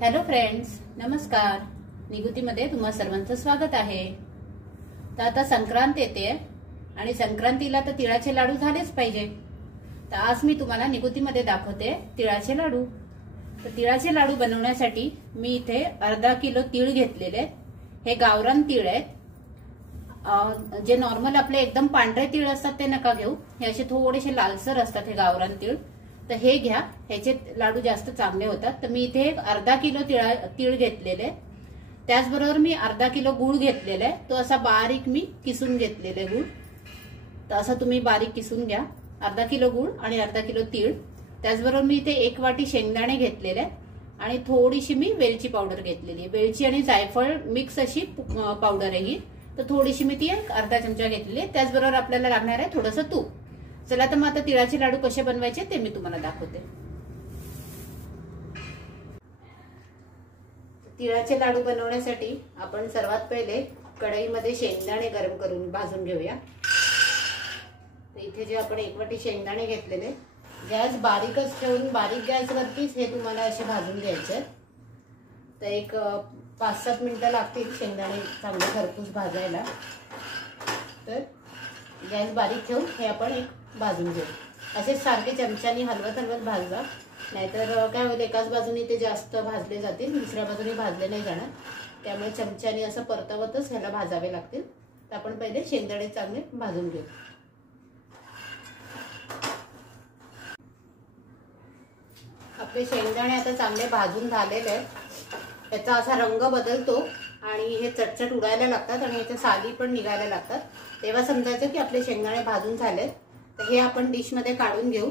Hello friends, नमस्कार. निगुतीमध्ये तुम्हा सर्वांचं स्वागत आहे. तर आता संक्रांत येते आणि संक्रांतीला तर तिळाचे लाडू झालेच पाहिजे. तर आज मी तुम्हाला निगुतीमध्ये दाखवते तिळाचे लाडू. तर तिळाचे लाडू बनवण्यासाठी मी इथे अर्धा किलो तीळ घेतलेले. हे गावरान तीळ आहेत. जे नॉर्मल आपले एकदम पांढरे तीळ असतात ते नका घेऊ. हे असे थोडेसे लालसर असतात हे गावरान तीळ. तर हे घ्या, ह्याचे लाडू जास्त चांगले होतात. तर मी इथे अर्धा किलो तीळ घेतलेले. त्याचबरोबर मी अर्धा किलो गूळ घेतलेला आहे. तो असा बारीक मी किसून घेतलेले गूळ. तर असा तुम्ही बारीक किसून घ्या. अर्धा किलो गूळ आणि अर्धा किलो तीळ. त्याचबरोबर मी इथे 1 वाटी शेंगदाणे घेतलेले आणि थोडीशी मी वेलची पावडर घेतलेली आहे. वेलची आणि जायफळ मिक्स अशी पावडर आहे ही. तर थोडीशी मी ती अर्धा चमचा घेतलेली आहे. त्याचबरोबर आपल्याला लागणार आहे थोडंसं तूप. चला तर मग आता तिळाचे लाडू कसे बनवायचे ते मी तुम्हाला दाखवते. तिळाचे लाडू बनवण्यासाठी आपण सर्वात पहिले कढईमध्ये शेंगदाणे गरम करून भाजून घेऊया. इथे जे आपण 1 वाटी शेंगदाणे घेतलेले, गॅस बारीकच ठेवून बारीक गॅसवरतीच हे तुम्हाला असे भाजून घ्यायचे. तर एक 5-7 मिनिटं लागतील शेंगदाणे चांगले खरपूस भाजायला. तर गॅस बारीक ठेवून हे आपण एक भाजून घेऊ. असे सारखे चमच्यानी हलवत भाजवा, नाहीतर काय होईल, एकाच बाजूने ते जास्त भाजले जातील, दुसऱ्या बाजूने भाजले नाही जाणार. त्यामुळे चमच्यानी असं परतवतच ह्याला भाजावे लागतील. तर आपण पहिले शेंगदाणे चांगले भाजून घेऊ. आपले शेंगदाणे आता चांगले भाजून झालेले आहेत. याचा असा रंग बदलतो आणि हे चटचट उडायला लागतात आणि याच्या साली पण निघायला लागतात. तेव्हा समजायचं की आपले शेंगदाणे भाजून झालेत. तर हे आपण डिश मध्ये काढून घेऊ.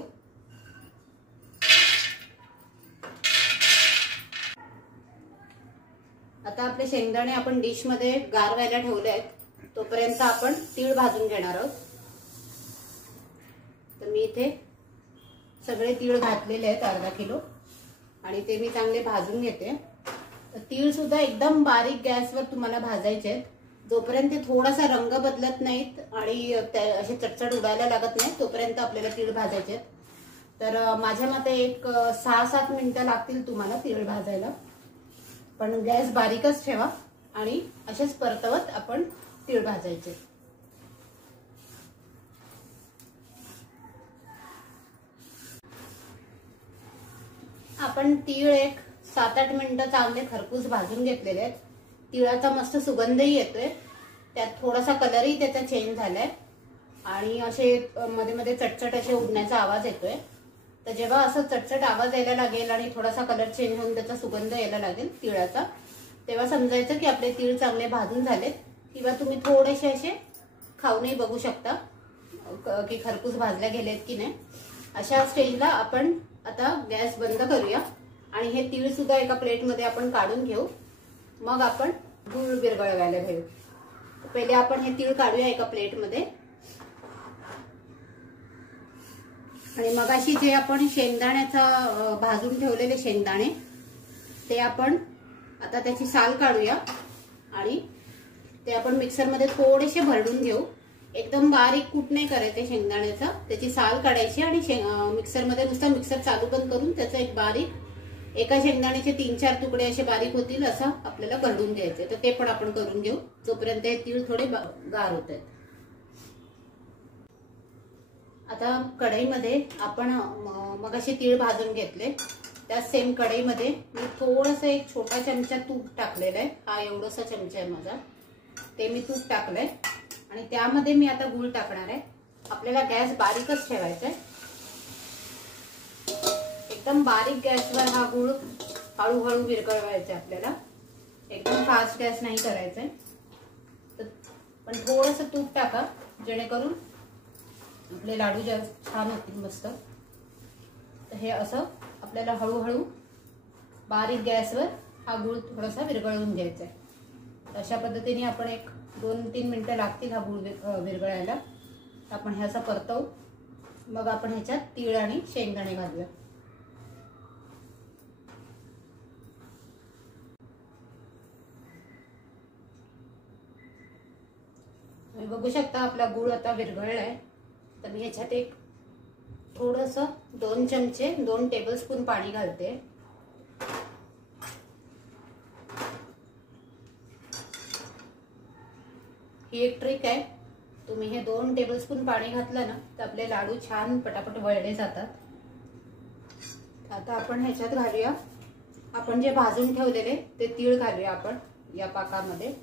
आता आपले शेंगदाणे आपण डिश मध्ये गार व्हायला ठेवले आहेत. तोपर्यंत आपण तीळ भाजून घेणार आहोत. तर मी इथे सगळे तीळ घातलेले आहेत अर्धा किलो आणि ते मी चांगले भाजून घेते. तर तीळ सुद्धा एकदम बारीक गॅसवर तुम्हाला भाजायचे आहेत. जोपर्यंत ते थोडासा रंग बदलत नाहीत आणि असे चटचट उडायला लागत नाही तोपर्यंत आपल्याला तीळ भाजायचे आहेत. तर माझ्या मते एक 6-7 मिनिटं लागतील तुम्हाला तीळ भाजायला. पण गॅस बारीकच ठेवा आणि असेच परतवत आपण तीळ भाजायचे. आपण तीळ एक 7-8 मिनिटं चांगले खरपूस भाजून घेतलेले आहेत. तिळाचा मस्त सुगंधही येतोय. त्यात थोडासा कलरही त्याचा चेंज झालाय आणि असे मध्ये मध्ये चटचट असे उडण्याचा आवाज येतोय. तर जेव्हा असं चटचट आवाज यायला लागेल आणि थोडासा कलर चेंज होऊन त्याचा सुगंध यायला लागेल तिळाचा, तेव्हा समजायचं की आपले तीळ चांगले भाजून झालेत. किंवा तुम्ही थोडेसे असे खाऊनही बघू शकता की खरपूस भाजल्या गेलेत की नाही. अशा स्टेजला आपण आता गॅस बंद करूया आणि हे तीळ सुद्धा एका प्लेटमध्ये आपण काढून घेऊ. मग आपण गूळ विरघळवायला घेऊ. पहिले आपण हे तीळ काढूया एका प्लेटमध्ये. आणि मगाशी जे आपण शेंगदाण्याचा भाजून ठेवलेले शेंगदाणे ते आपण आता त्याची साल काढूया आणि ते आपण मिक्सरमध्ये थोडेसे भरडून घेऊ. एकदम बारीक कूट नाही करायचे शेंगदाण्याचा, त्याची साल काढायची आणि मिक्सरमध्ये नुसता मिक्सर चालू बंद करून त्याचा एक बारीक, एका शेंगदाण्याचे 3-4 तुकडे असे बारीक होतील असं आपल्याला भरडून घ्यायचे. तर ते पण आपण करून घेऊ जोपर्यंत हे तीळ थोडे गार होत आहेत. आता कढईमध्ये आपण मगाशी तीळ भाजून घेतले, त्या सेम कढईमध्ये मी थोडंसं एक छोटा चमचा तूप टाकलेला आहे. हा एवढासा चमचा आहे माझा. ते मी तूप टाकलंय आणि त्यामध्ये मी आता गूळ टाकणार आहे. आपल्याला गॅस बारीकच ठेवायचा आहे. एकदम बारीक गॅसवर हा गूळ हळूहळू विरघळवायचा आपल्याला. एकदम फास्ट गॅस नाही करायचा आहे. पण थोडंसं तूप टाका जेणेकरून आपले लाडू जास्त छान होतील मस्त. तर हे असं आपल्याला हळूहळू बारीक गॅसवर हा गूळ थोडासा विरघळवून घ्यायचा आहे. अशा पद्धतीने आपण एक 2-3 मिनिटं लागतील हा गूळ विरघळायला. आपण हे असं परतवू. मग आपण ह्याच्यात तीळ आणि शेंगदाणे घालूया. तुम्ही बघू शकता आपला गूळ आता विरघळलाय. तर मी ह्याच्यात एक थोडंसं 2 चमचे 2 टेबलस्पून पाणी घालते. ही एक ट्रिक आहे, तुम्ही हे 2 टेबलस्पून पाणी घातलं ना तर आपले लाडू छान पटापट वळले जातात. आता आपण ह्याच्यात घालूया आपण जे भाजून ठेवलेले ते तीळ घालूया आपण या पाकामध्ये.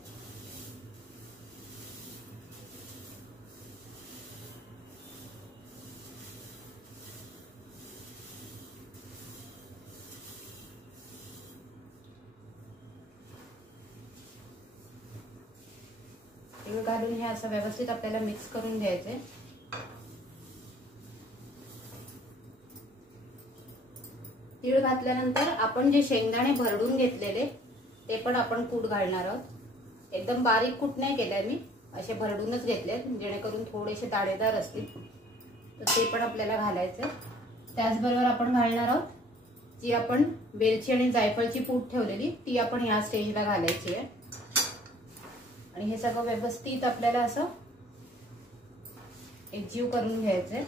तीळ घालून हे असं व्यवस्थित आपल्याला मिक्स करून घ्यायचे. तीळ घातल्यानंतर आपण जे शेंगदाणे भरडून घेतलेले ते पण आपण कूट घालणार आहोत. एकदम बारीक कूट नाही केलाय मी, असे भरडूनच घेतले जेणेकरून थोडेसे दाणेदार असतील, तर ते पण आपल्याला घालायचे. त्याचबरोबर आपण घालणार आहोत जी आपण वेलची आणि जायफळची पूड ठेवलेली ती आपण या स्टेजला घालायची आहे. आणि हे सगळं व्यवस्थित आपल्याला असं एकजीव करून घ्यायचंय.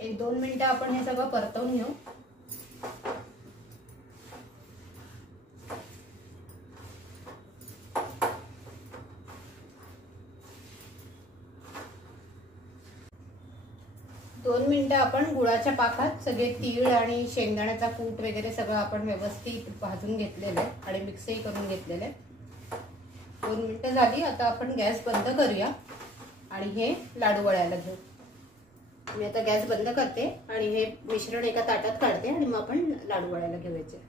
1-2 मिनिटं आपण हे सगळं परतवून घेऊ. दोन मिनिटं आपण गुळाच्या पाकात सगळे तीळ आणि शेंगदाण्याचा कूट वगैरे सगळं आपण व्यवस्थित भाजून घेतलेलं आहे आणि मिक्सही करून घेतलेलं आहे. 2 मिनिटं झाली. आता आपण गॅस बंद करूया आणि हे लाडू वळायला घेऊ. मी आता गॅस बंद करते आणि हे मिश्रण एका ताटात काढते आणि मग आपण लाडू वळायला घेऊयाचे.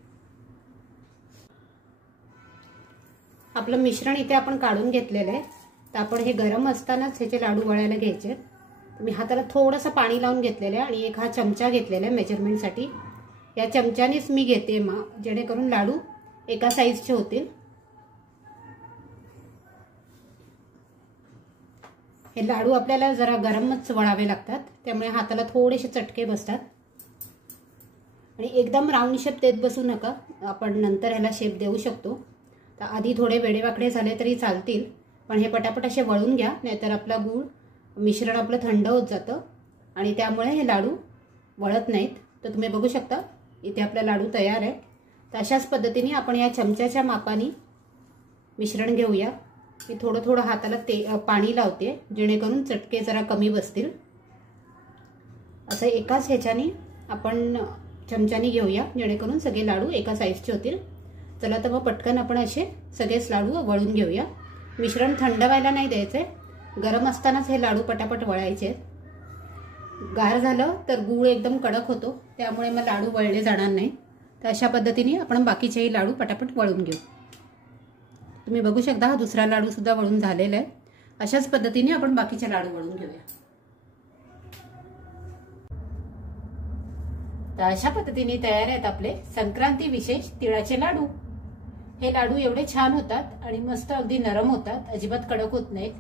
आपलं मिश्रण इथे आपण काढून घेतलेलं आहे. तर आपण हे गरम असतानाच ह्याचे लाडू वळायला घ्यायचे. मी हाताला थोडंसं पाणी लावून घेतलेलं आहे आणि एक हा चमचा घेतलेला आहे मेजरमेंटसाठी. या चमच्यानेच मी घेते मग जेणेकरून लाडू एका साईजचे होतील. हे लाडू आपल्याला जरा गरमच वळावे लागतात, त्यामुळे हाताला थोडेसे चटके बसतात. आणि एकदम राऊंड शेप देत बसू नका, आपण नंतर ह्याला शेप देऊ शकतो. तर आधी थोडे वेडेवाकडे झाले तरी चालतील, पण हे पटापट असे वळून घ्या, नाहीतर आपला गूळ मिश्रण आपलं थंड होत जातं आणि त्यामुळे हे लाडू वळत नाहीत. तर तुम्ही बघू शकता इथे आपला लाडू तयार आहे. तर अशाच पद्धतीने आपण या चमच्याच्या मापाने मिश्रण घेऊया. मी थोडं थोडं हाताला पाणी लावते जेणेकरून चटके जरा कमी बसतील. असं एकाच ह्याच्याने आपण चमच्याने घेऊया जेणेकरून सगळे लाडू एका साईजचे होतील. चला तर मग पटकन आपण असे सगळेच लाडू वळून घेऊया. मिश्रण थंड व्हायला नाही द्यायचंय, गरम असतानाच हे लाडू पटापट वळायचे. गार झालं तर गूळ एकदम कडक होतो, त्यामुळे मग लाडू वळले जाणार नाही. तर अशा पद्धतीने आपण बाकीचेही लाडू पटापट वळून घेऊ. तुम्ही बघू शकता हा दुसरा लाडू सुद्धा वळून झालेला आहे. अशाच पद्धतीने आपण बाकीचे लाडू वळून घेऊया. तर अशा पद्धतीने तयार आहेत आपले संक्रांती विशेष तिळाचे लाडू. हे लाडू एवढे छान होतात आणि मस्त अगदी नरम होतात, अजिबात कडक होत नाहीत.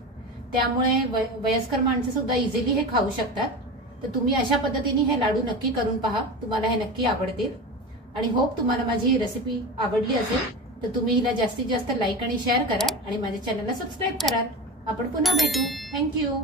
त्यामुळे वयस्कर माणसं सुद्धा इझिली हे खाऊ शकतात. तर तुम्ही अशा पद्धतीने हे लाडू नक्की करून पहा, तुम्हाला हे नक्की आवडतील. आणि होप तुम्हाला माझी ही रेसिपी आवडली असेल तर तुम्ही हिला जास्तीत जास्त लाईक आणि शेअर करा आणि माझ्या चॅनलला सबस्क्राईब कराल. आपण पुन्हा भेटू. थँक्यू.